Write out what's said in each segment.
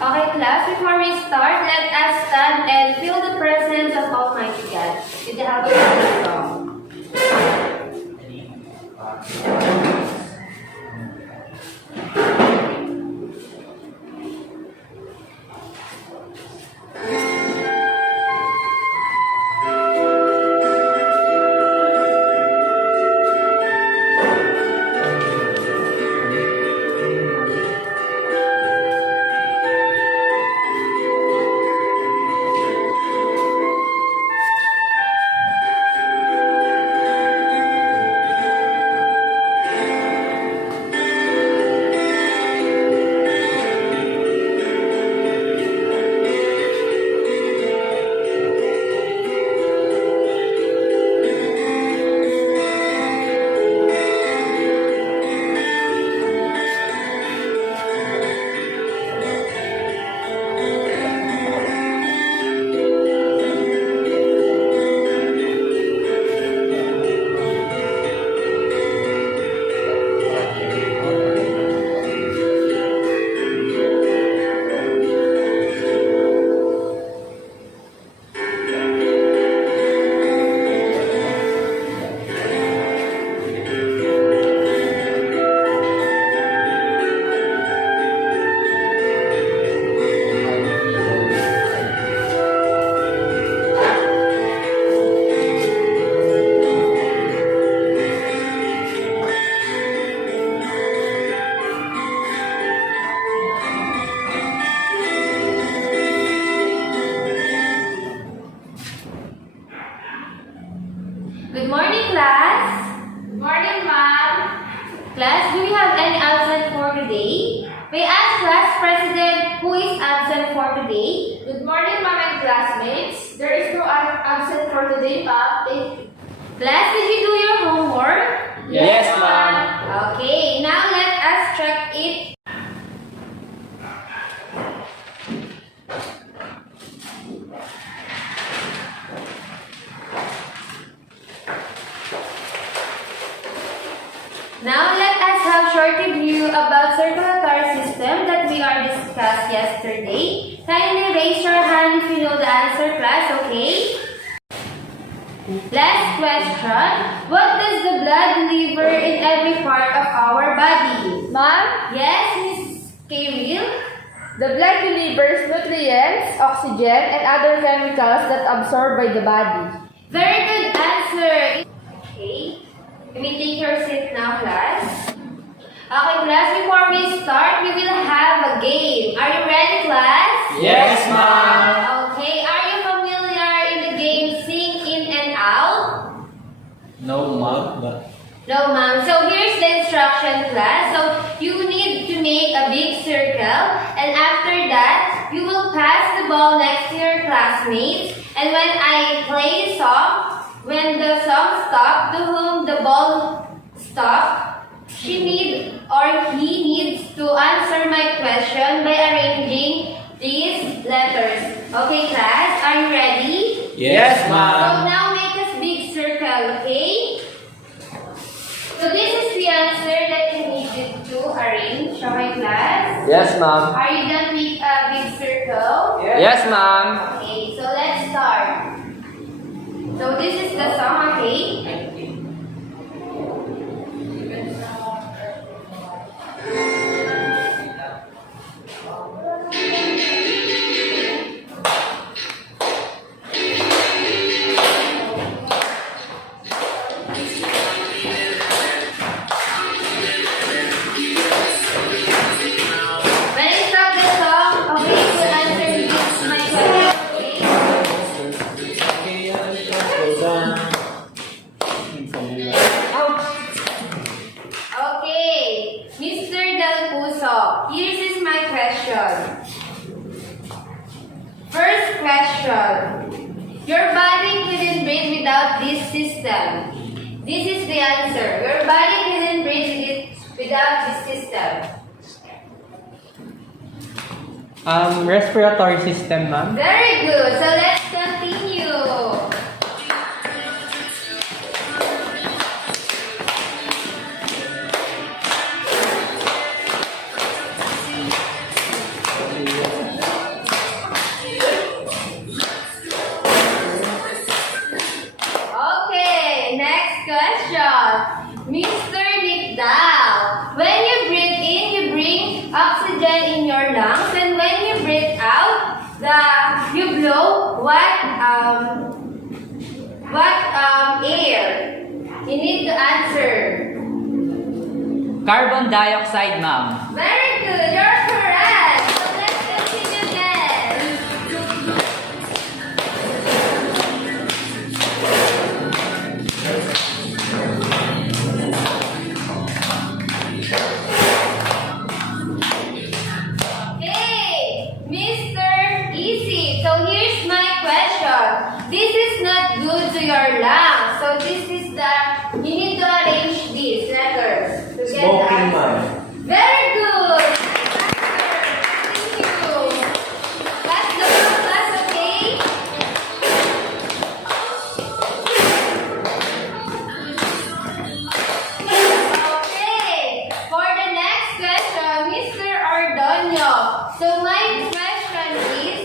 Okay, class, before we start, let us stand and feel the presence of Almighty God with the help of the song. Good morning, class. Good morning, ma'am. Class, do we have any absent for today? May I ask class president who is absent for today? Good morning, ma'am and classmates. There is no absent for today, ma'am. Class, did you do your homework? Yes, ma'am. Okay, now let us check it. Now let us have short review about circulatory system that we are discussed yesterday. Kindly raise your hand if you know the answer, class, okay? Last question. What does the blood deliver in every part of our body? Ma'am, Yes, Miss Kirill? the blood delivers nutrients, oxygen, and other chemicals that absorbed by the body. Very good answer. Okay. You may take your seat now, class. Okay, class, before we start, we will have a game. Are you ready, class? Yes, ma'am. Okay, are you familiar in the game Sing In and Out? No, ma'am, but No, ma'am. So here's the instruction, class. So you need to make a big circle, and after that, you will pass the ball next to your classmates. And when I play the song, when the song stops, to whom the ball stops, he needs to answer my question by arranging these letters. Okay, class, are you ready? yes, So ma'am. now make a big circle, okay? So this is the answer that you needed to arrange, okay, class? Yes, ma'am. Are you done with a big circle? Yes, ma'am. Okay, so let's start. So this is the song, okay? When I stop the song, okay, you will answer my question, okay? Okay, Mr. Del Puso, here is my question. First question. Your body couldn't breathe without this system. This is the answer. Your body couldn't breathe without this system. Respiratory system, ma'am. Very good. So let's continue. Carbon dioxide, ma'am. Very good, you're correct. So let's continue then. Okay, Mr. Easy. So here's my question. This is not good to your lungs. So this is you need to arrange these letters. To get Smoking, the answer. ma'am. Very good. Thank you. That's the first class, okay? Okay. For the next question, Mr. Ordonio. So my question is,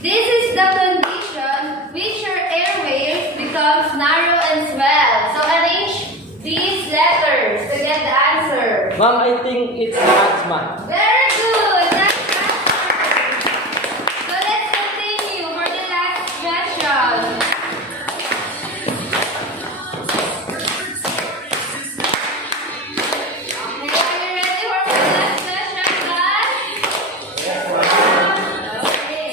this is the condition which your airways becomes narrow and swell. So arrange these letters to get the answer. Ma'am, I think it's asthma. Very good. That's answer. So let's continue for the last question. Okay, are you ready for the last question, guys? Okay.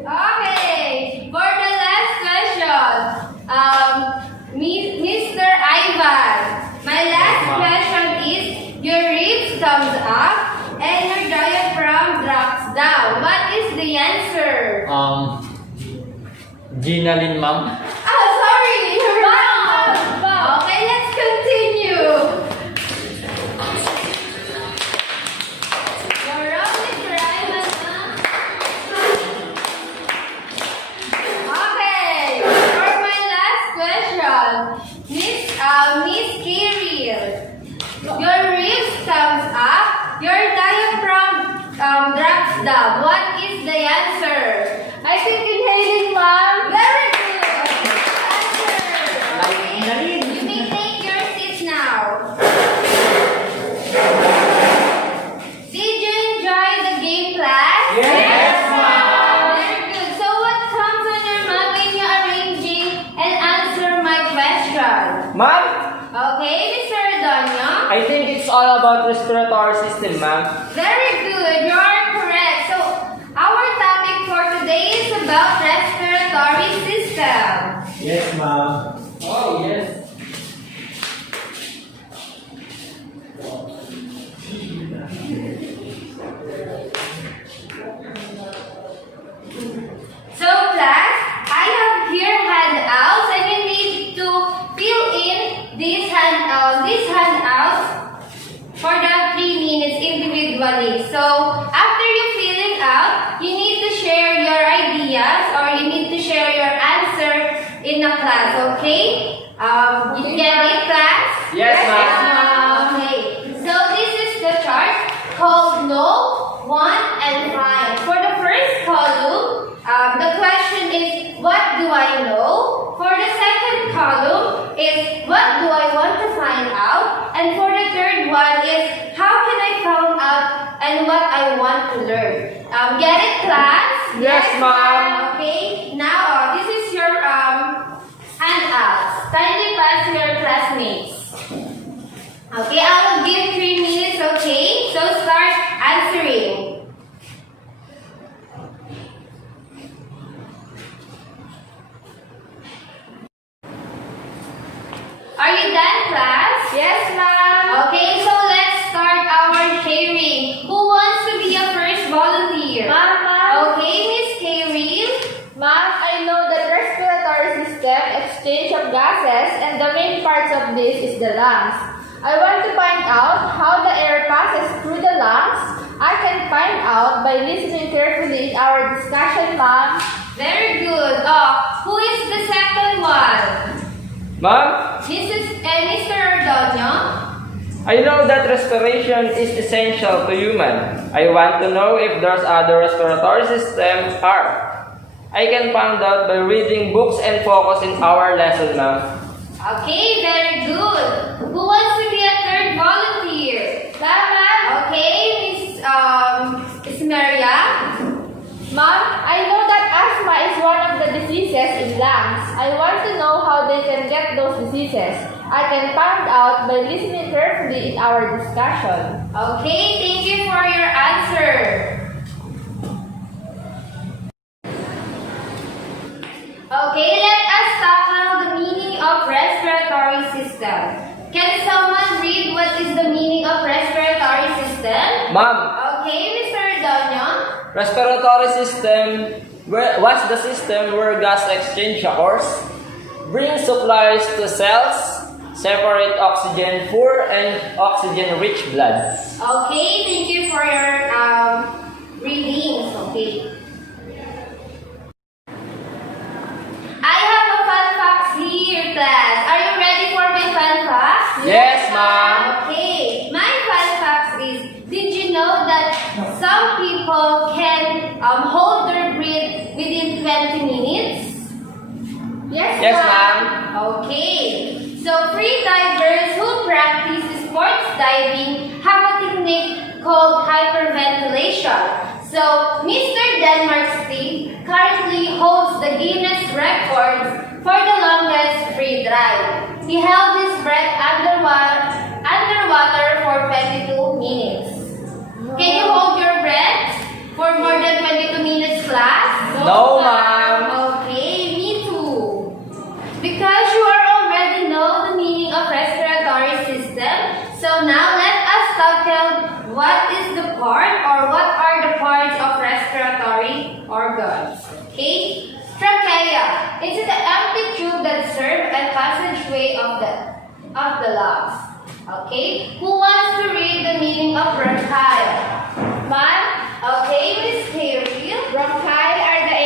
Okay, for the last question, Mr. Ivan, my last question is, your ribs comes up and your diaphragm drops down. What is the answer? Ginalin, ma'am. Oh, sorry, you're wrong. Okay, let's continue. You're wrong, Mr. Ivan, huh? Okay, for my last question, Miss Kirill, your ribs comes up, your diaphragm drops down. What is the answer? I think inhaling, ma'am. Very good. Answer. Okay. You may take your seats now. Did you enjoy the game, class? Yes, ma'am. Very good. So what comes on your mind when you're arranging and answer my question? Ma'am, Okay, Mr. Redoño. I think it's all about respiratory system, ma'am. Very good. You are correct. So our topic for today is about respiratory system. Yes, ma'am. Oh, yes. So class, I have here handouts and you need to fill in these handouts for the 3 minutes individually. So after you fill it out, you need to share your ideas or you need to share your answer in the class, okay? You get it, class? Yes, ma'am. Okay. So this is the chart called No, 1, and 5. For the first column, the question is, what do I know? For the second column is, what do I want to find out? And for the third one is, how can I find out and what I want to learn? Get it, class? Yes, ma'am. Okay. Now, this is your handouts. Kindly pass to your classmates. Okay, I will give 3 minutes, okay? So start answering. Are you done, class? Yes, ma'am. Okay, so let's start our sharing. Who wants to be a first volunteer? Ma'am. Okay, Miss Karen. Ma'am, I know that respiratory system exchange of gases and the main parts of this is the lungs. I want to find out how the air passes through the lungs. I can find out by listening carefully in our discussion, ma'am. Very good. Who is the second one? Ma'am, Mr. Ordonio. I know that respiration is essential to human. I want to know if there's other respiratory systems are. I can find out by reading books and focus in our lesson, ma'am. Okay, very good. Who wants to be a third volunteer? Ma'am. Okay, Miss ESMERIA. Ma'am, I know that asthma is one of the diseases in lungs. I want to know how they can get those diseases. I can find out by listening carefully in our discussion. Okay, thank you for your answer. Okay, let us tackle the meaning of respiratory system. Can someone read what is the meaning of respiratory system? Ma'am, Okay, Mr. Donyon. respiratory system was the system where gas exchange occurs, brings supplies to cells, separate oxygen poor and oxygen-rich blood. Okay, thank you for your readings. Okay. I have a fun facts here, class. Are you ready for my fun facts? Yes, ma'am. Okay, my fun facts is, did you know that some people can hold their breath within 20 minutes? Yes, ma'am. Okay, so free divers who practice sports diving have a technique called hyperventilation. So, Mr. Denmark Steve currently holds the Guinness records for the longest free dive. He held his breath underwater for 22 minutes. Can you hold your breath for more than 22 minutes, class? No, ma'am. Okay, me too. Because you are already know the meaning of respiratory system, so now let us tackle what is the part or what are the parts of respiratory organs. Okay? Trachea. It's the empty tube that serves a passageway of the lungs. Okay? Who wants to read the meaning of bronchi? Ma'am, Okay, Miss Carrie. bronchi are the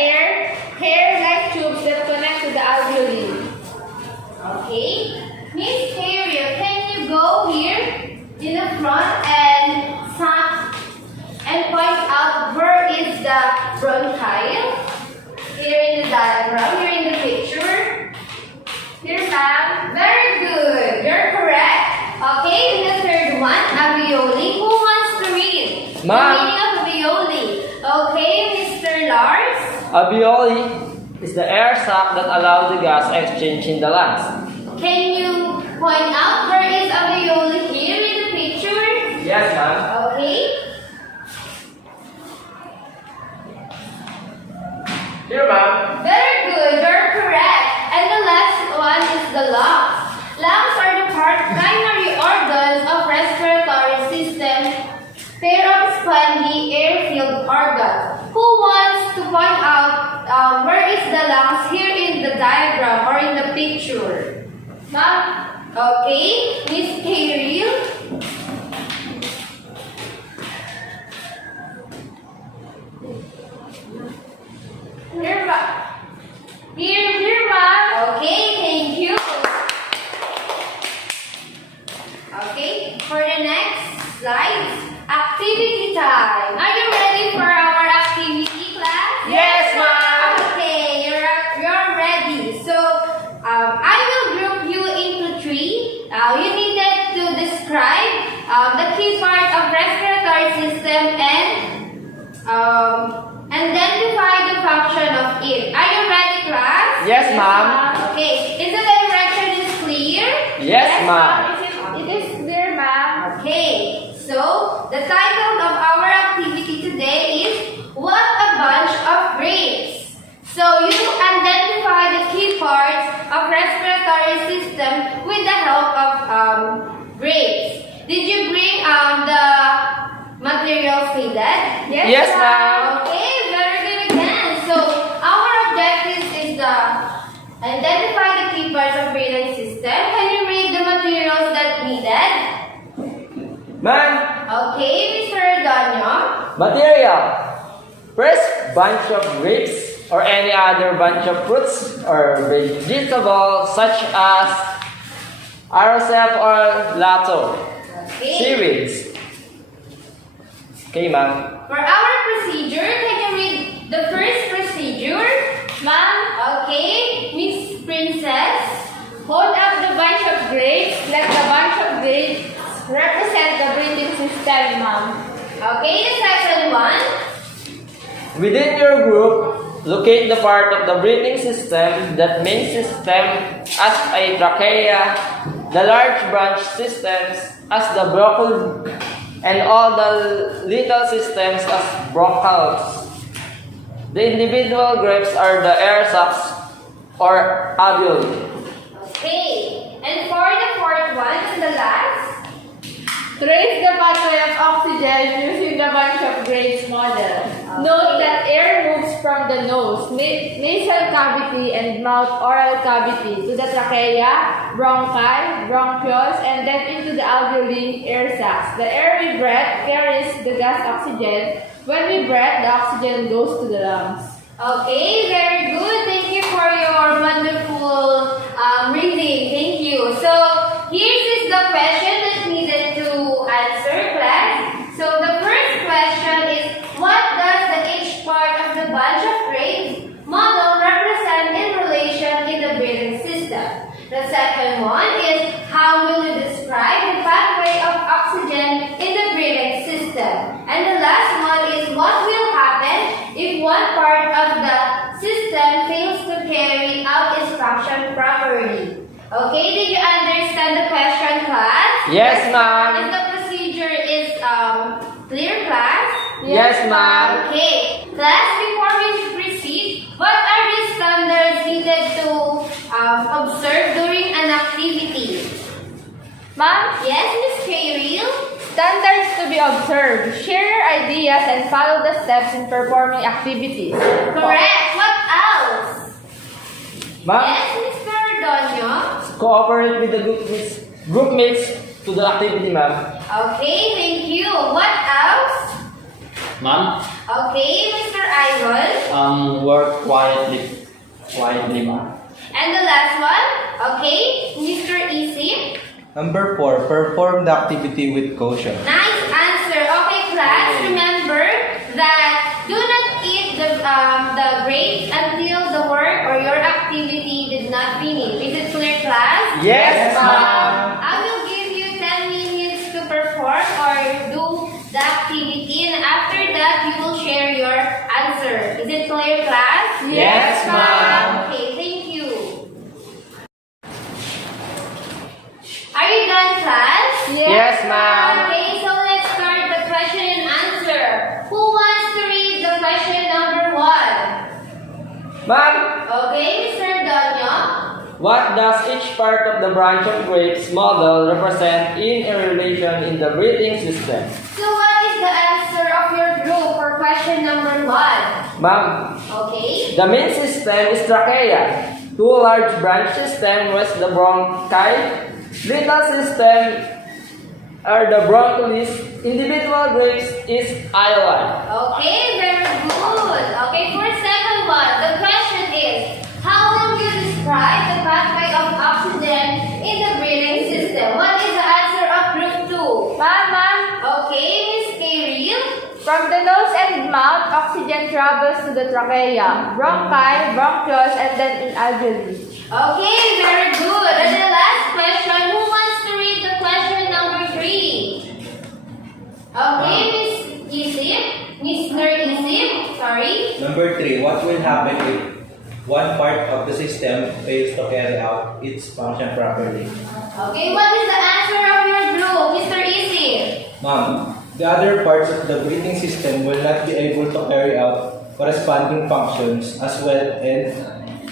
hair-like tubes that connect to the alveoli. Okay. Miss Carrie, can you go here in the front and point out where is the bronchi? Here in the diagram, here in the picture. Here, ma'am. Very good. You're correct. Okay, and the third one, alveoli. Who wants to read? Ma'am. The meaning of alveoli. Okay, Mr. Lars. Alveoli is the air sac that allows the gas exchange in the lungs. Can you point out where is alveoli here in the picture? Yes, ma'am. Okay. Here, ma'am. Very good. You're correct. And the last one is the lungs. Lungs are the primary organs of respiratory system, pair of spongy air-filled organs. Who wants to point out where is the lungs here in the diagram or in the picture? Ma'am, Okay, Miss Carrie. here, ma'am. Here, ma'am. Okay, thank you. Okay, for the next slide, activity time. Are you ready for our activity, class? Yes, ma'am. Okay, you're ready. So, I will group you into three. You needed to describe the key part of respiratory system and identify the function of it. Are you ready, class? Yes, ma'am. Okay, is the direction is clear? Yes, ma'am. It is clear, ma'am. Okay, so the title of our activity today is What a Bunch of Grapes. So you identify the key parts of respiratory system with the help of grapes. Did you bring the materials needed? Yes, ma'am. Okay, very good again. So our objective is the identify the key parts of breathing system. Can you read the materials that needed? Ma'am, Okay, Mr. Donyo. material. First, bunch of grapes or any other bunch of fruits or vegetables such as arrowsap or lato. Okay. Seaweeds. Okay, ma'am. For our procedure, can you read the first procedure? Ma'am, Okay, Miss Princess. hold up the bunch of grapes. Let the bunch of grapes represent the breathing system, ma'am. Okay, the second one. Within your group, Locate the part of the breathing system, that main system as a trachea, the large branch systems as the bronchial, and all the little systems as bronchioles. The individual grapes are the air sacs or alveoli. Okay. And for the fourth one and the last, Trace the pathway of oxygen using the bunch of grapes model. Note that air moves from the nose, nasal cavity, and mouth oral cavity to the trachea, bronchi, bronchioles, and then into the alveoli air sacs. The air we breathe carries the gas oxygen. When we breathe, the oxygen goes to the lungs. okay, very good. Thank you for your wonderful reading. Thank you. So, here is the question that needed to answer, class. So, the first question is, what does the each part of the bunch of grapes model represent in relation in the breathing system? The second one is, how will you describe the pathway of oxygen in the breathing system? And the last one is, what will happen if one part of the system fails to carry out its function properly? Okay, did you understand the question, class? Yes, ma'am. Is the procedure is clear, class? Yes, ma'am. Okay, class, before we proceed, what are the standards needed to observe during an activity? Ma'am, Yes, Miss Kayril? standards to be observed. Share your ideas and follow the steps in performing activities. Correct. What else? Ma'am, Yes, Mr. Donyo? cooperate with the group mates to the activity, ma'am. Okay, thank you. What else? Ma'am, Okay, Mr. Ivan? work quietly, ma'am. And the last one? Okay, Mr. Easy? Number 4, perform the activity with caution. Nice answer. Okay, class, remember that do not eat the grapes until the work or your activity did not finish. Is it clear, class? Yes, ma'am. I will give you 10 minutes to perform or do the activity, and after that, you will share your answer. Is it clear, class? Yes, ma'am. Okay, thank you. Are you done, class? Yes, ma'am. Okay, so let's start the question and answer. Who wants to read the question number 1? Ma'am, Okay, Mr. Donyo? what does each part of the branch of grapes model represent in a relation in the breathing system? So what is the answer of your group for question number 1? Ma'am, Okay. the main system is trachea. Two large branch systems with the bronchi. Little system are the bronchioles. Individual grapes is alveoli. Okay, very good. Okay, for second one, the question is, how will you describe the pathway of oxygen in the breathing system? What is the answer of group 2? Ma'am, Okay, Miss Kayril? from the nose and mouth, oxygen travels to the trachea, bronchi, bronchioles, and then in alveoli. Okay, very good. And the last question, who wants to read the question number 3? Okay, Miss Isim? Mr. Isim? Sorry. Number 3, what will happen if one part of the system fails to carry out its function properly? Okay, what is the answer of your group, Mr. Isim? Ma'am, the other parts of the breathing system will not be able to carry out corresponding functions as well, and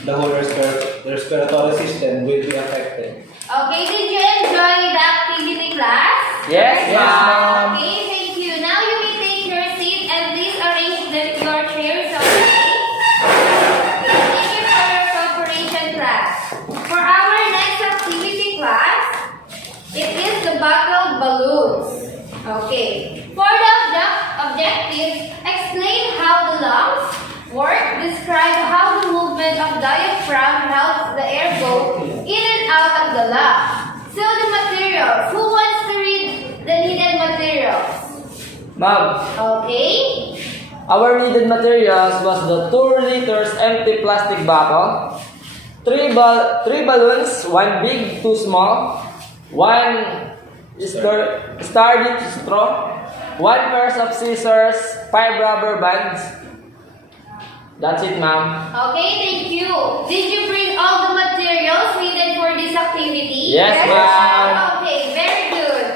the whole respiratory system will be affected. Okay, did you enjoy the activity, class? Yes, ma'am. Okay, thank you. Now you may take your seat and please arrange your chairs, okay? Thank you for your cooperation, class. For our next activity, class, it is the buckled balloons. Okay. For the objectives, explain how the lungs work, describe how the movement of diaphragm helps the air go in and out of the lungs. So the materials, who wants to read the needed materials? Ma'am, Okay. our needed materials was the 2 liters empty plastic bottle, 3 balloons, 1 big, 2 small, 1 sturdy straw, 1 pair of scissors, 5 rubber bands, That's it, ma'am. Okay, thank you. Did you bring all the materials needed for this activity? Yes, ma'am. Okay, very good.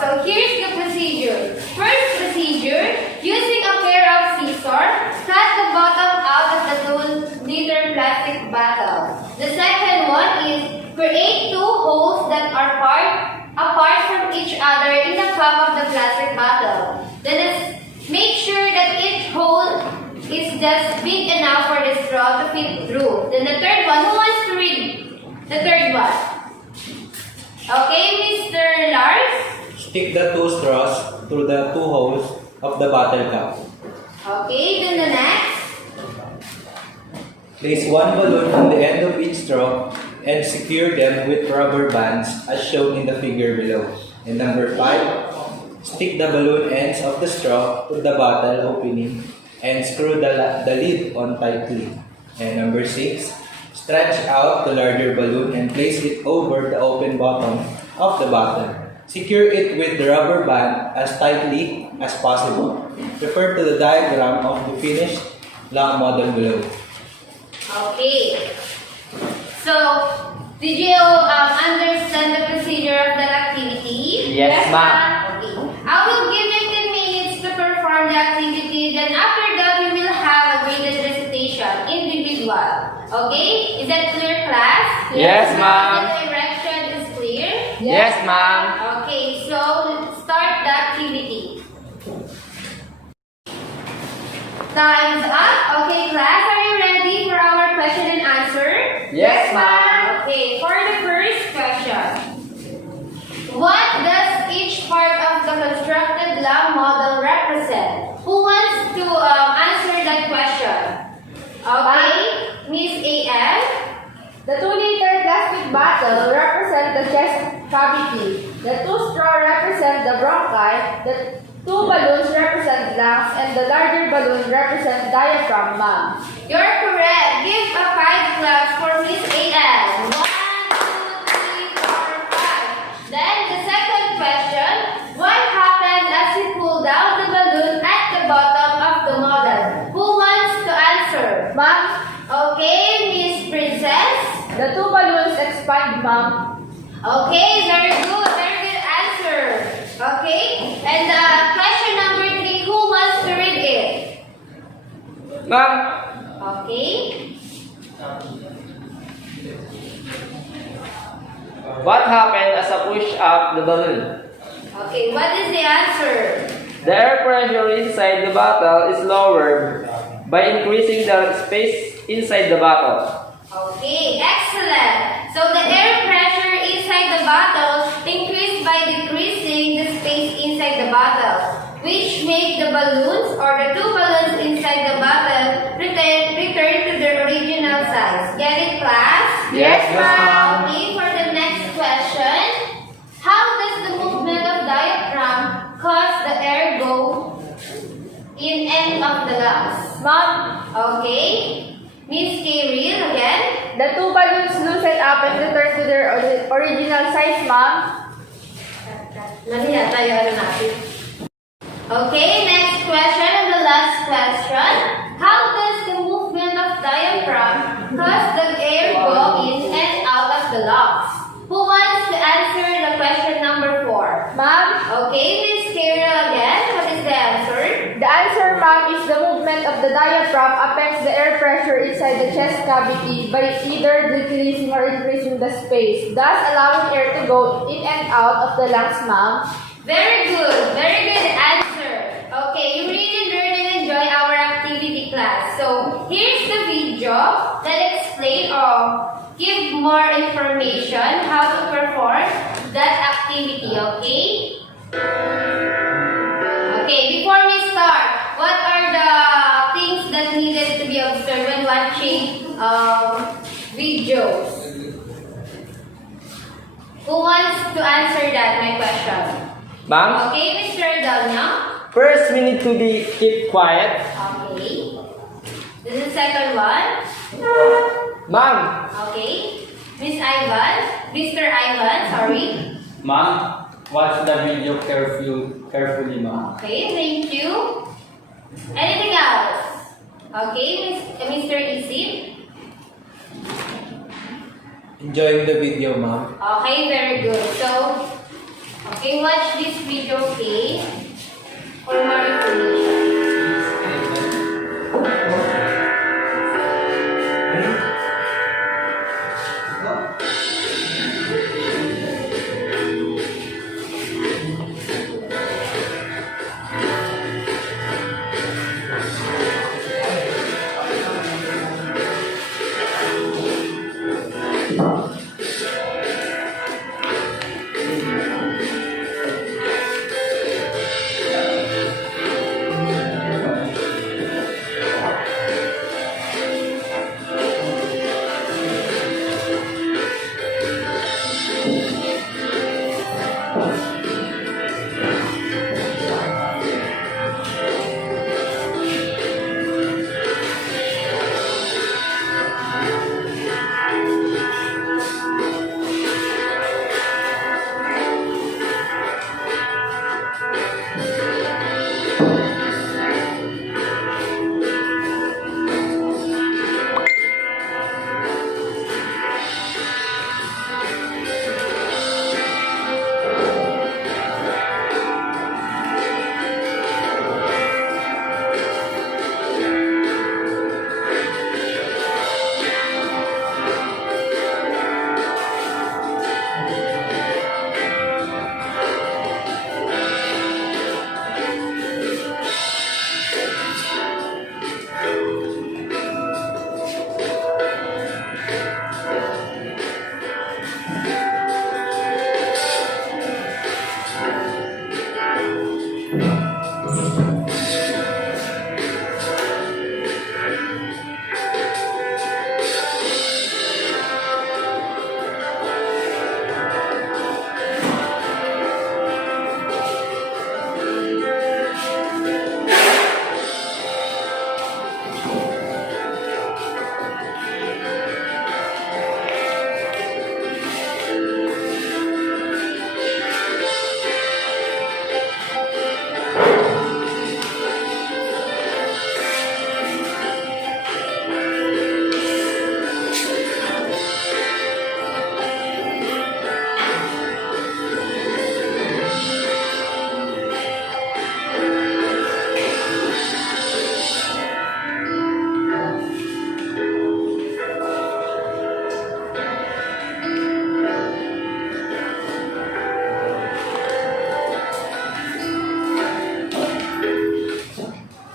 So here's the procedure. First procedure, using a pair of scissors, cut the bottom out of the 2-liter plastic bottle. The second one is create 2 holes that are apart from each other in the cup of the plastic bottle. Then make sure that each hole is just big enough for the straw to fit through. Then the third one, who wants to read the third one? Okay, Mr. Lars? Stick the 2 straws through the 2 holes of the bottle cap. Okay, then the next. Place 1 balloon on the end of each straw and secure them with rubber bands as shown in the figure below. And number 5, stick the balloon ends of the straw to the bottle opening and screw the lid on tightly. And number 6, stretch out the larger balloon and place it over the open bottom of the bottle. Secure it with the rubber band as tightly as possible. Refer to the diagram of the finished long model below. Okay. So, did you understand the procedure of that activity? Yes, ma'am. Okay. I will give you 10 minutes to perform the activity. Then after that, we will have a graded recitation, individual. Okay? Is that clear, class? Yes, ma'am. The direction is clear? Yes, ma'am. Okay, so let's start the activity. Time's up. Okay, class, are you ready for our question and answer? Yes, ma'am. Okay, for the first question. What does each part of the constructed lab model represent? Who wants to answer that question? Okay, Miss A.M. The 2-liter plastic bottle represents the chest cavity. The 2 straw represent the bronchi. The 2 balloons represent lungs, and the larger balloon represents diaphragm, ma'am. You're correct. Give a 5 claps for Miss A.M. 1, 2, 3, 4, 5. Then the second question. What happened as you pull down the balloon at the bottom of the model? Who wants to answer? Ma'am, Okay, Miss Princess. the 2 balloons expand, ma'am. Okay, very good. Very good answer. Okay, and question number 3. Who wants to read it? Ma'am. Okay. What happened as I push up the balloon? Okay, what is the answer? The air pressure inside the bottle is lowered by increasing the space inside the bottle. Okay, excellent. So the air pressure inside the bottle increased by decreasing the space inside the bottle, which make the balloons or the 2 balloons inside the bottle return to their original size. Get it, class? Yes, ma'am. Okay, for the next question. How does the movement of diaphragm cause the air go in end of the lungs? Ma'am, Okay. Miss K-Real again. the 2 balloons loosen up and return to their original size, ma'am. Nahiya tayo natin. Okay, next question and the last question. How does the movement of diaphragm cause the air go in and out of the lungs? Who wants to answer the question number 4? Ma'am, Okay, Miss K-Real again. What is the answer? the answer, ma'am, is the movement of the diaphragm affects the air pressure inside the chest cavity by either decreasing or increasing the space, thus allowing air to go in and out of the lungs, ma'am. Very good answer. Okay, you really learn and enjoy our activity class. So, here's the video that explain or give more information how to perform that activity, okay? Okay, before we start, what are the things that needed to be observed when watching videos? Who wants to answer that, my question? Ma'am, Okay, Mr. Danya. first we need to keep quiet. Okay. This is the second one. Ma'am, Okay. Miss Ivan. Mr. Ivan, sorry. Ma'am, watch the video carefully, ma'am. Okay, thank you. Anything else? Okay, Mr. Isip? Enjoying the video, ma'am. Okay, very good. So, okay, watch this video, okay? For more information.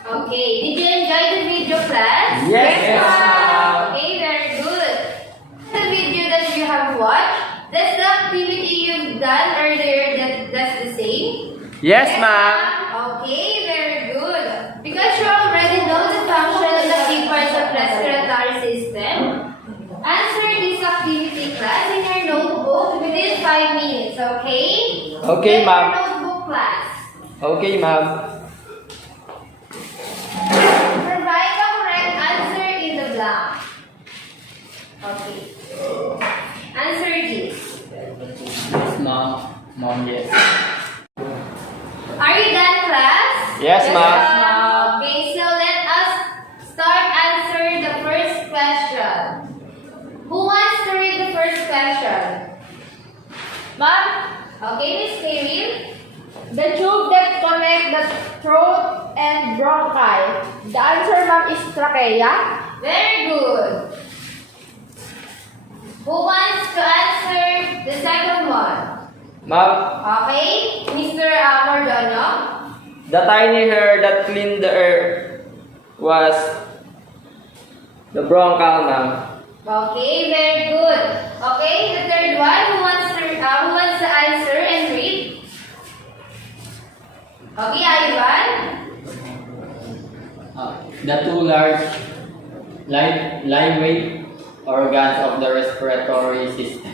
Okay, did you enjoy the video, class? Yes, ma'am. Okay, very good. The video that you have watched, that's the activity you've done earlier, that's the same? Yes, ma'am. Okay, very good. Because you already know the function of the key parts of respiratory system, answer this activity, class, in your notebook within 5 minutes, okay? Okay, Get ma'am. your notebook, class. Okay, ma'am. Provide the correct answer in the blank. Okay. Answer this. Yes, ma'am. Mom, yes. Are you done, class? Yes, ma'am. Okay, so let us start answer the first question. Who wants to read the first question? Ma'am, Okay, Miss Kevin. the tube that connect the throat and bronchi. The answer, ma'am, is trachea. Very good. Who wants to answer the second one? Ma'am, Okay, Mr. Mordono. the tiny hair that cleaned the air was the bronchial, ma'am. Okay, very good. Okay, the third one. Who wants to answer and read? Okay, Ivan. The two large lightweight organs of the respiratory system.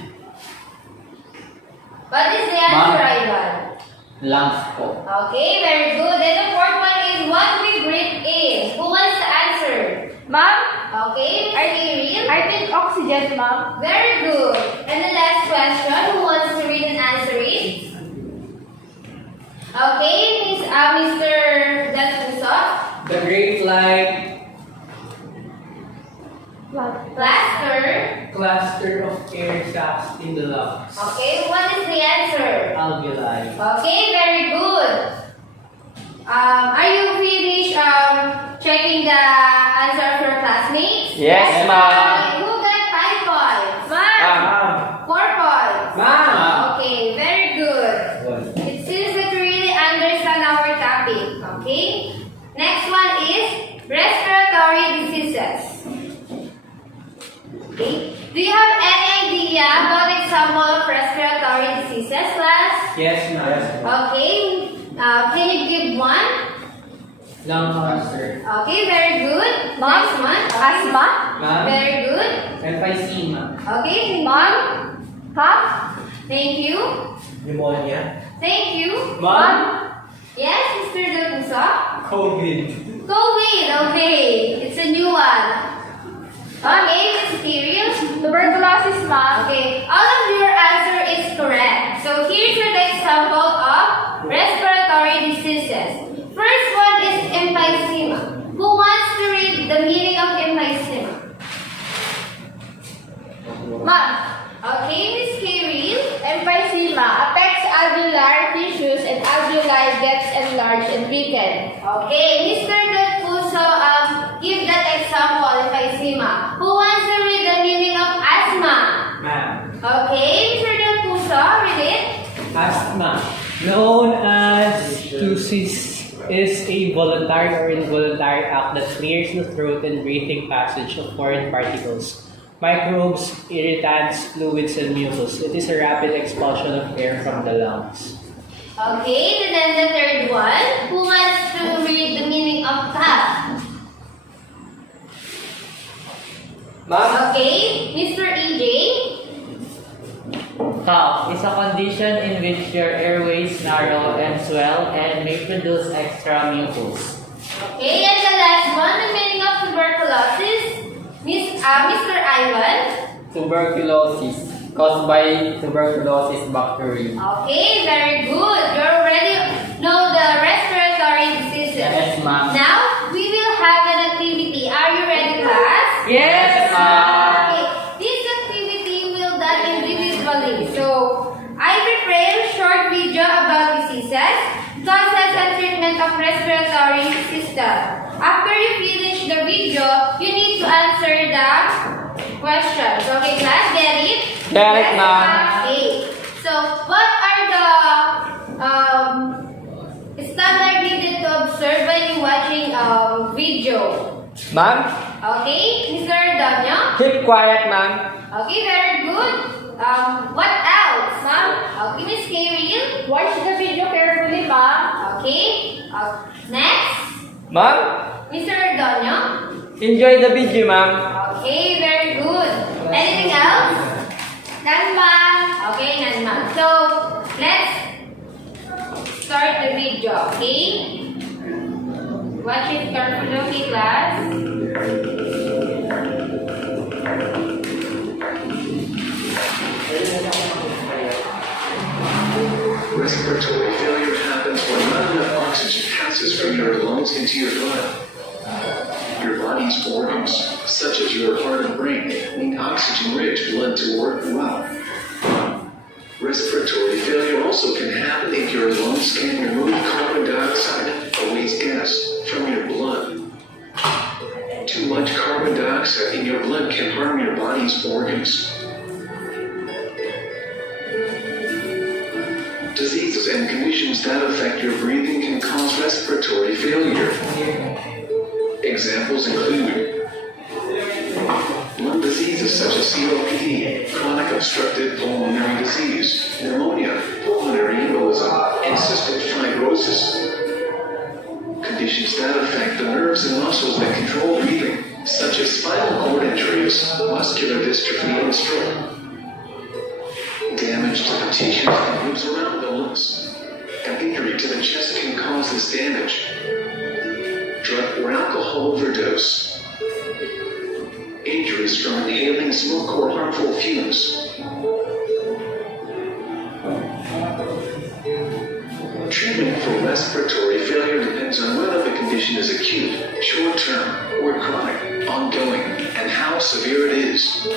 What is the answer, Ma'am. Ivan? Lungs po. Okay, very good. And the fourth one is what we breathe in. Who wants to answer? Ma'am, Okay, Miss Kevin. I think oxygen, ma'am. Very good. And the last question, who wants to read and answer it? Okay, Mr. Daltonsoft. The a great light cluster of air sacs in the lungs. Okay, what is the answer? Alveoli. Okay, very good. Are you finished checking the answer of your classmates? Yes, ma'am. Okay, who got 5 points? Ma'am. 4 points. Ma'am. Okay, very good. It seems that you really understand our topic. Okay. Next one is respiratory diseases. Okay. Do you have any idea about example of respiratory diseases, class? Yes, ma'am. Okay. Can you give one? Lung cancer. Okay, very good. Ma'am? Next one. Asthma? Ma'am. Very good. Emphysema. Okay, thank Ma'am? you. Cough? Thank you. Pneumonia. Thank you. Ma'am. Yes, Mr. Dagusa? COVID. COVID, okay. It's a new one. Okay, Miss Kirill. Tuberculosis, ma'am. Okay, all of your answer is correct. So here's the example of respiratory diseases. First one is emphysema. Who wants to read the meaning of emphysema? Ma'am, Okay, Miss Kirill. emphysema affects alveolar tissues and alveoli gets enlarged and weakened. Okay, Mr. Dagusa, give that example, emphysema. Who wants to read the meaning of asthma? Ma'am. Okay, Mr. Dagusa, read it. Asthma, known as tusis, is a voluntary or involuntary act that clears the throat and breathing passage of foreign particles, microbes, irritants, fluids, and mucus. It is a rapid expulsion of air from the lungs. Okay, and then the third one. Who wants to read the meaning of cough? Ma'am, Okay, Mr. EJ. Cough is a condition in which your airways narrow and swell and may produce extra mucus. Okay, and the last one, the meaning of tuberculosis. Mr. Ivan. Tuberculosis, caused by tuberculosis bacteria. Okay, very good. You already know the respiratory diseases. Yes, ma'am. Now, we will have an activity. Are you ready, class? Yes, Okay, this activity will done individually. So, I prepared a short video about diseases, causes and treatment of respiratory system. After you finish the video, you need to answer the questions. Okay, class, get it? Get it, ma'am. Okay. So, what are the standard needed to observe when you watching video? ma'am, Okay, Mr. Danya. keep quiet, ma'am. Okay, very good. What else? Ma'am? Okay, Miss Kirill. Watch the video carefully, ma'am. Okay. Next, Ma'am, Mr. Danya. enjoy the video, ma'am. Okay, very good. Anything else? None, ma'am. Okay, none, ma'am. So, let's start the video, okay? Watch it carefully, okay, class? Respiratory failure happens when not enough oxygen passes from your lungs into your blood. Your body's organs, such as your heart and brain, need oxygen-rich blood to work well. Respiratory failure also can happen if your lungs can't remove carbon dioxide, a waste gas, from your blood. Too much carbon dioxide in your blood can harm your body's organs. Diseases and conditions that affect your breathing can cause respiratory failure. Examples include lung diseases such as COPD, chronic obstructive pulmonary disease, pneumonia, pulmonary embolism, and cystic fibrosis. Conditions that affect the nerves and muscles that control breathing, such as spinal cord injuries, muscular dystrophy, and stroke. Damage to the tissues that moves around the lungs. An injury to the chest can cause this damage. Drug or alcohol overdose. Injuries from inhaling smoke or harmful fumes. Treatment for for respiratory failure depends on whether the condition is acute, short-term, or chronic, ongoing, and how severe it is.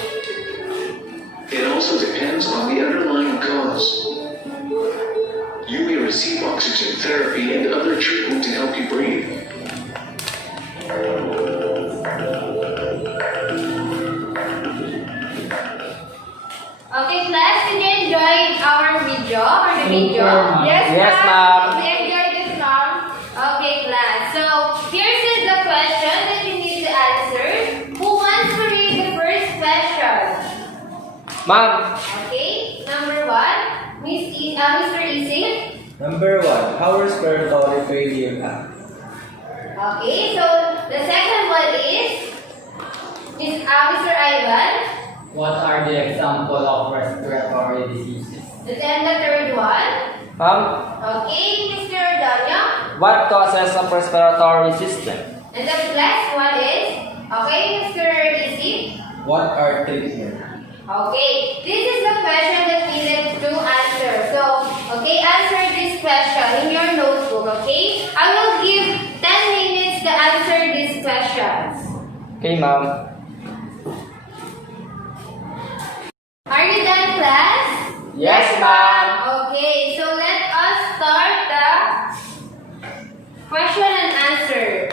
It also depends on the underlying cause. You may receive oxygen therapy and other treatment to help you breathe. Okay, class, did you enjoy our video or the video? Yes, Yes, ma'am. ma'am. We enjoyed this, ma'am. Okay, class. So, here's the question that you need to answer. Who wants to read the first question? Ma'am, Okay, number 1, Mr. Ising. Number 1. How respiratory failure act? Okay, so the second one is Mr. Ivan. What are the examples of respiratory diseases? And the third one. ma'am, Okay, Mr. Danya. what causes of respiratory system? And the last one is, okay, Mr. Ising. What are treatment? Okay, this is the question that needed to answer. So, okay, answer this question in your notebook, okay? I will give 10 minutes to answer these questions. Okay, ma'am. Are you done, class? Yes, ma'am. Okay, so let us start the question and answer.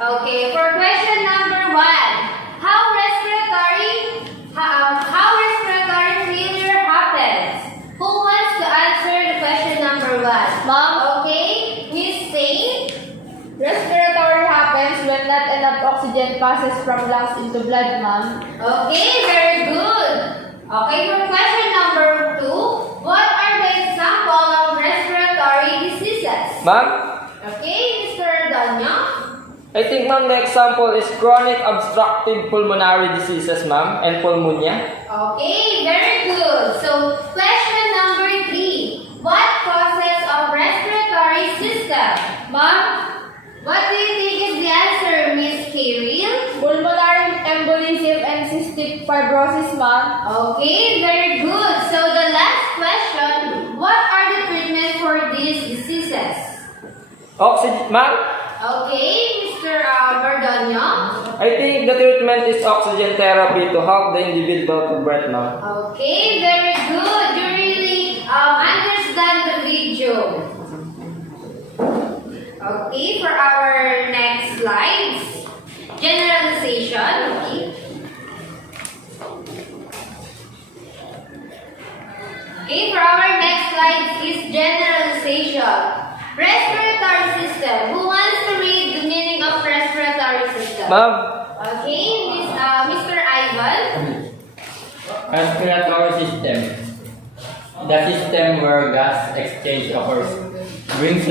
Okay, for question number 1, how respiratory failure happens? Who wants to answer the question number 1? Ma'am. Okay, Miss Saint. Respiratory happens when not enough oxygen passes from lungs into blood, ma'am. Okay, very good. Okay, for question number 2, what are the examples of respiratory diseases? Ma'am, Okay, Mr. Danya. I think, ma'am, the example is chronic obstructive pulmonary diseases, ma'am, and pneumonia. Okay, very good. So, question number 3, what causes of respiratory system? Ma'am, What do you think is the answer, Miss Kirill? pulmonary embolism and cystic fibrosis, ma'am. Okay, very good. So, the last question, what are the treatment for these diseases? Oxygen, ma'am, Okay, Mr. Bardonio. I think the treatment is oxygen therapy to help the individual to breathe, ma'am. Okay, very good. You really understand the video. Okay, for our next slides, generalization. Okay. Okay, for our next slide is generalization. Respiratory system. Who wants to read the meaning of respiratory system? Ma'am, Okay, Mr. Ivan. Respiratory system. The system where gas exchange occurs. Brings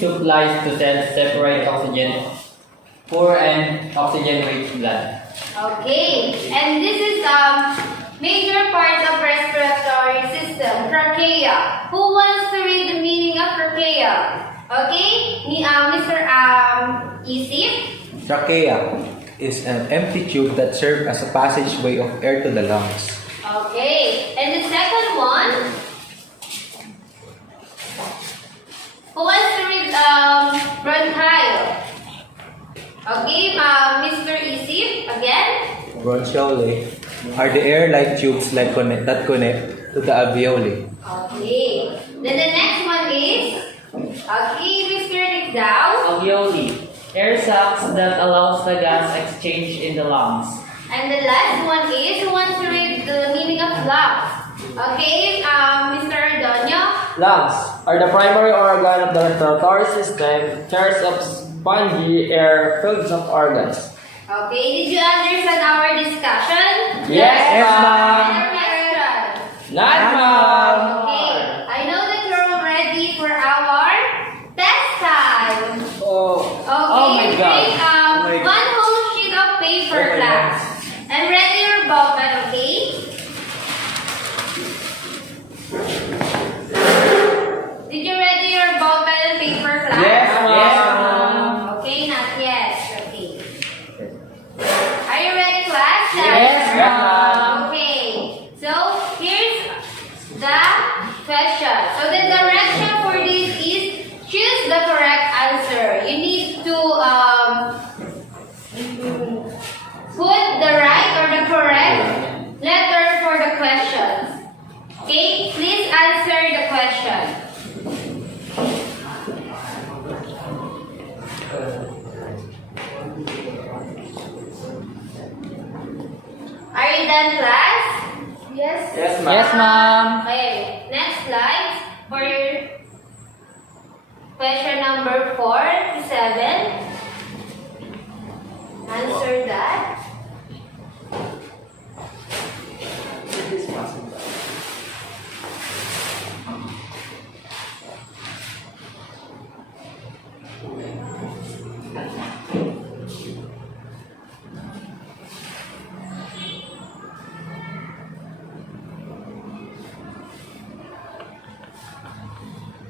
supplies to cells, separate oxygen, poor and oxygen-rich blood. Okay, and this is major part of respiratory system, trachea. Who wants to read the meaning of trachea? Okay, Mr. Isip. Trachea is an empty tube that serves as a passageway of air to the lungs. Okay, and the second one. Who wants to read bronchial? Okay, Mr. Isip again. Bronchiole are the air-like tubes that connect to the alveoli. Okay, then the next one is. Okay, Mr. Nickdow. Alveoli. Air sacs that allows the gas exchange in the lungs. And the last one is, who wants to read the meaning of lungs? Okay, Mr. Ardonio. lungs are the primary organ of the respiratory system, chairs of spongy air-filled organs. Okay, did you understand our discussion? Yes, ma'am. Other question? None, ma'am. Okay, I know that you're all ready for our test time. Oh, Okay, oh my God. bring one whole sheet of paper, Oh my class. And ready your ball pen, okay? Did you ready your ball pen and paper, class? Yes, ma'am. Okay, not yet. Okay. Are you ready, class? Yes, ma'am. Okay. Are you done, class? Yes. Yes, ma'am. Yes, ma'am. Okay, next slide for question number 4 to 7. Answer that.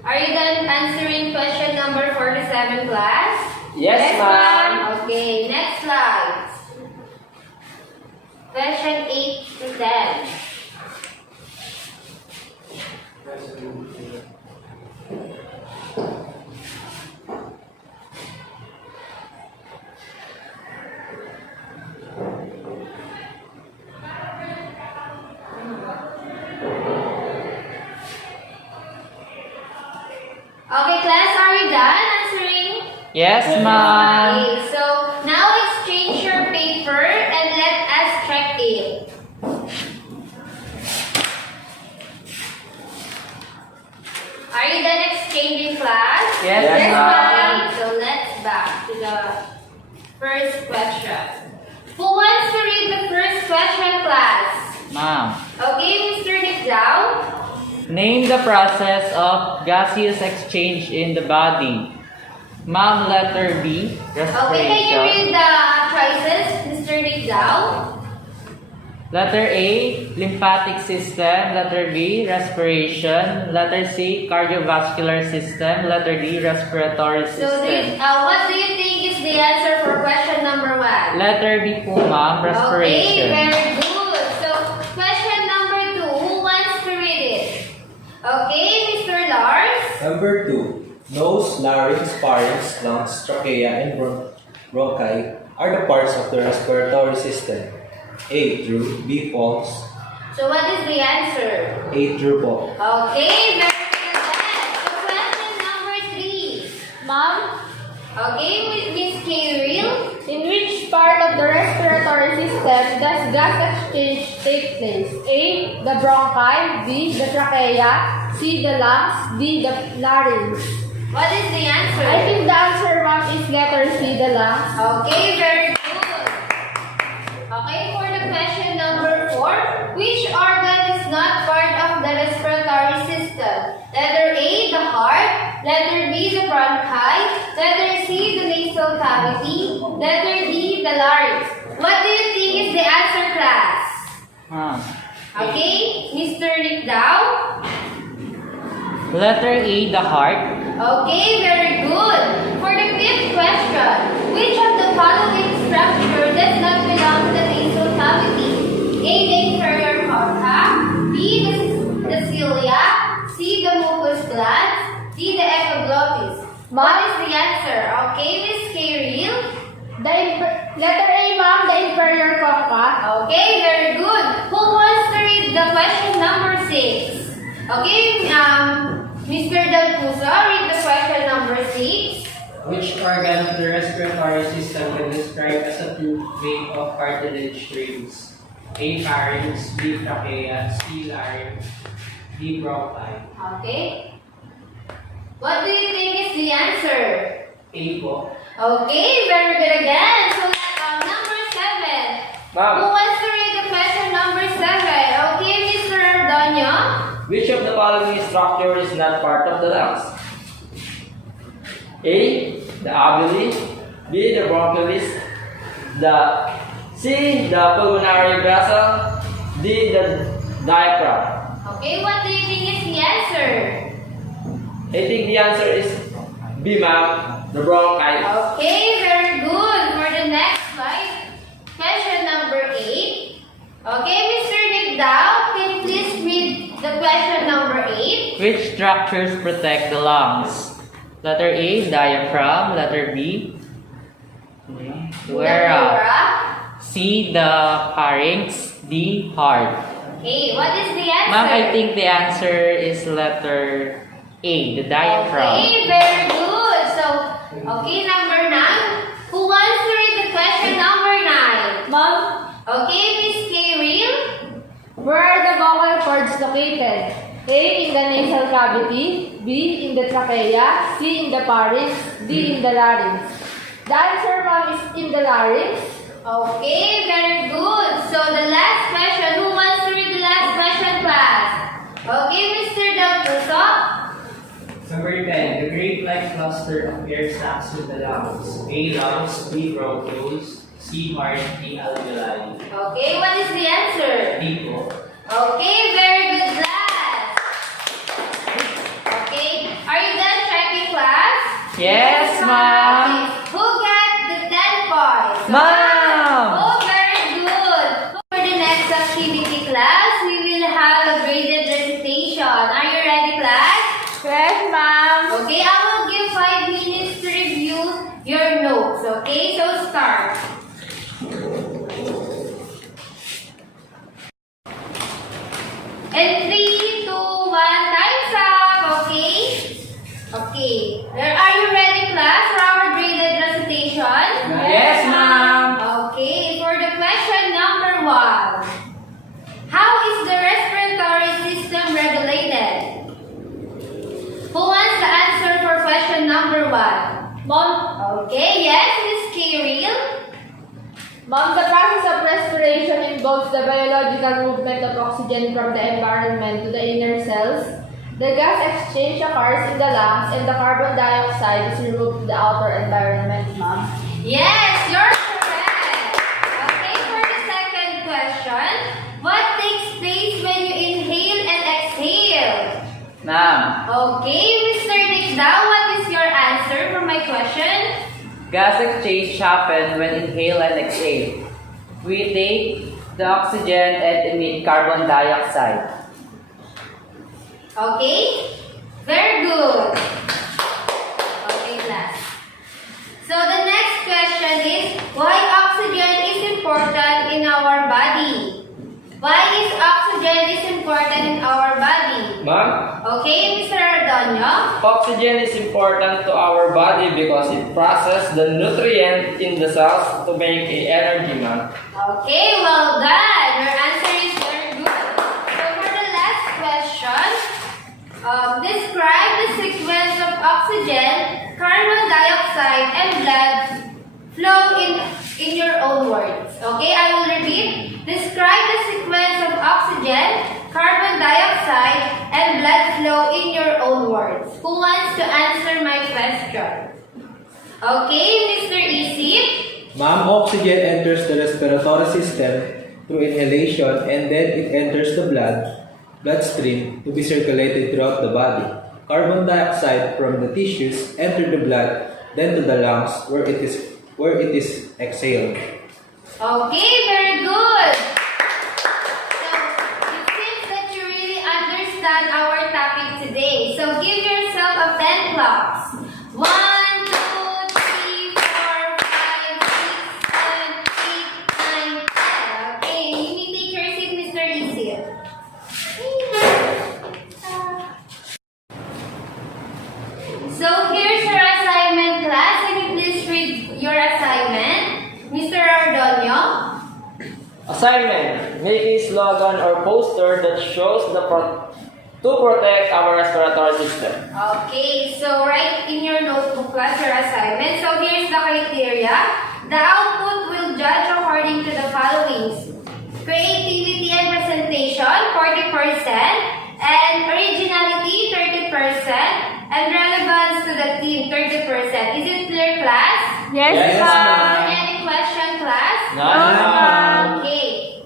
Are you done answering question number 4 to 7, class? Yes, ma'am. Okay, next slide. Question 8 to 10. Okay, class, are you done answering? Yes, ma'am. Okay, so now exchange your paper and let us check it. Are you done exchanging, class? Yes, Yes, ma'am. Okay, so let's back to the first question. Who wants to read the first question, class? Ma'am. Okay, Mr. Nick down. Name the process of gaseous exchange in the body. Ma'am, letter B, Okay, can you read respiration. the choices, Mr. Nick down? Letter A, lymphatic system. Letter B, respiration. Letter C, cardiovascular system. Letter D, respiratory So, system. what do you think is the answer for question number 1? Letter B po, ma'am, Okay, respiration. very good. So, question number 2, who wants to read it? Okay, Mr. Lars. Number 2. Nose, larynx, pharynx, lungs, trachea, and bronchi are the parts of the respiratory system. A true, B false, So, what is the answer? A true po. Okay, very good. So, question number 3. Ma'am, Okay, Miss Kirill. in which part of the respiratory system does gas exchange take place? A. The bronchi. B. The trachea. C. The lungs. D. The larynx. What is the answer? I think the answer, ma'am, is letter C. The lungs. Okay, very good. Okay, for the question number 4, which organ is not part of the respiratory system? Letter A, the heart. Letter B, the bronchi. Letter C, the nasal cavity. Letter D, the larynx. What do you think is the answer, class? Ma'am. Okay, Mr. Nick Dow. Letter A, the heart. Okay, very good. For the 5th question, which of the following structure does not belong to the nasal cavity? A, the inferior cortex. B, the cilia. C, the mucous glands. D, the epiglottis. What is the answer? Okay, Miss Kirill. Letter A, ma'am, the inferior cortex. Okay, very good. Who wants to read the question number 6? Okay, Mr. Del Puso, read the question number 6. Which organ of the respiratory system can describe as a tube made of cartilage rings? A. Pharynx. B. Trachea. C. Larynx. D. Bronchi. Okay. What do you think is the answer? A po. Okay, very good again. So, number 7. Who Ma'am, wants to read the question number 7? Okay, Mr. Ardonio. which of the following structure is not part of the lungs? A, the alveoli. B, the bronchioles. C, the pulmonary vessel. D, the diaphragm. Okay, what do you think is the answer? I think the answer is B, ma'am, the bronchi. Okay, very good. For the next slide, question number 8. Okay, Mr. Nick Dow, can you please read the question number 8? Which structures protect the lungs? Letter A, diaphragm. Letter B, dura. C, the pharynx. D, heart. Okay, what is the answer? Ma'am, I think the answer is letter A, the diaphragm. Okay, very good. So, okay, number 9. located? A. In the nasal cavity, B. In the trachea, C. In the pharynx, D. In the larynx. The answer, ma'am, is in the larynx. Okay, very good. So the last question, who wants to read the last question, class? Okay, Mr. Dalpuso. Number 10. The grape-like cluster of air sacs with the lungs. A. Lungs, B. bronchioles, C. heart, D. alveoli. Okay, what is the answer? D po. Okay, very good, class. Okay, are you done checking, class? Yes, ma'am. Okay. Who got the 10 points? Ma'am! Oh, very good. For the next activity, class, we will have a graded recitation. Are you ready, class? Yes, ma'am. Okay, I will give 5 minutes to review your notes. Okay, so start. And 3, 2, 1, time's up. Okay? Okay. Are you ready, class, for our graded recitation? Yes, ma'am. Okay, for the question number 1. How is the respiratory system regulated? Who wants the answer for question number 1? Ma'am, Okay, yes, Miss Kirill. Ma'am, the process of respiration involves the biological movement of oxygen from the environment to the inner cells. The gas exchange occurs in the lungs and the carbon dioxide is removed to the outer environment, ma'am. Yes, you're correct. Okay, for the second question, what takes place when you inhale and exhale? Ma'am. Okay, Mr. Nickdow, what is your answer for my question? Gas exchange happens when inhale and exhale. We take the oxygen and emit carbon dioxide. Okay, very good. Okay, class. So the next question is, why oxygen is important in our body? Why is oxygen important in our body? Ma'am, Okay, Mr. Ardonio. oxygen is important to our body because it processes the nutrient in the cells to make energy, ma'am. Okay, well done. Your answer is very good. So for the last question, describe the sequence of oxygen, carbon dioxide, and blood flow in your own words. Okay, I will repeat. Describe the sequence of oxygen, carbon dioxide, and blood flow in your own words. Who wants to answer my question? Okay, Mr. ESMERIA. Ma'am, oxygen enters the respiratory system through inhalation and then it enters the bloodstream to be circulated throughout the body. Carbon dioxide from the tissues enter the blood, then to the lungs where it is exhaled. Okay, very good. So, it seems that you really understand our topic today. So, give yourself a 10 claps. 1, 2, 3, 4, 5, 6, 7, 8, 9, 10. Okay, you may take your seat, Mr. Isil. So, here's your assignment, class. Can you please read your assignment? Mr. Ardonio? Assignment: make a slogan or poster that shows to protect our respiratory system. Okay, so write in your notebook, class, your assignment. So here's the criteria. The output will judge according to the following: creativity and presentation, 40%, and originality, 30%, and relevance to the team, 30%. Is it clear, class? Yes, Yes, ma'am. Any question, class? No, ma'am. Okay.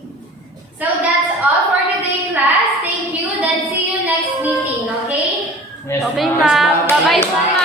So that's all for today, class. Thank you. Then see you next meeting, okay? Yes, Okay, ma'am. ma'am. Bye-bye, sir.